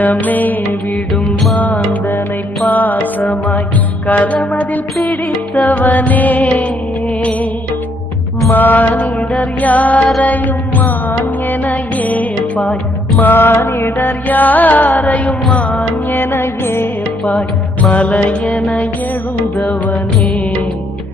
கரமே விடும் மாந்தனை பாசமாய் கரமதில் பிடித்தவனே மானிடர் யாரையும் மான் என ஏற்பாய் மானிடர் யாரையும் மான் என ஏற்பாய் மலையென எழுந்தவனே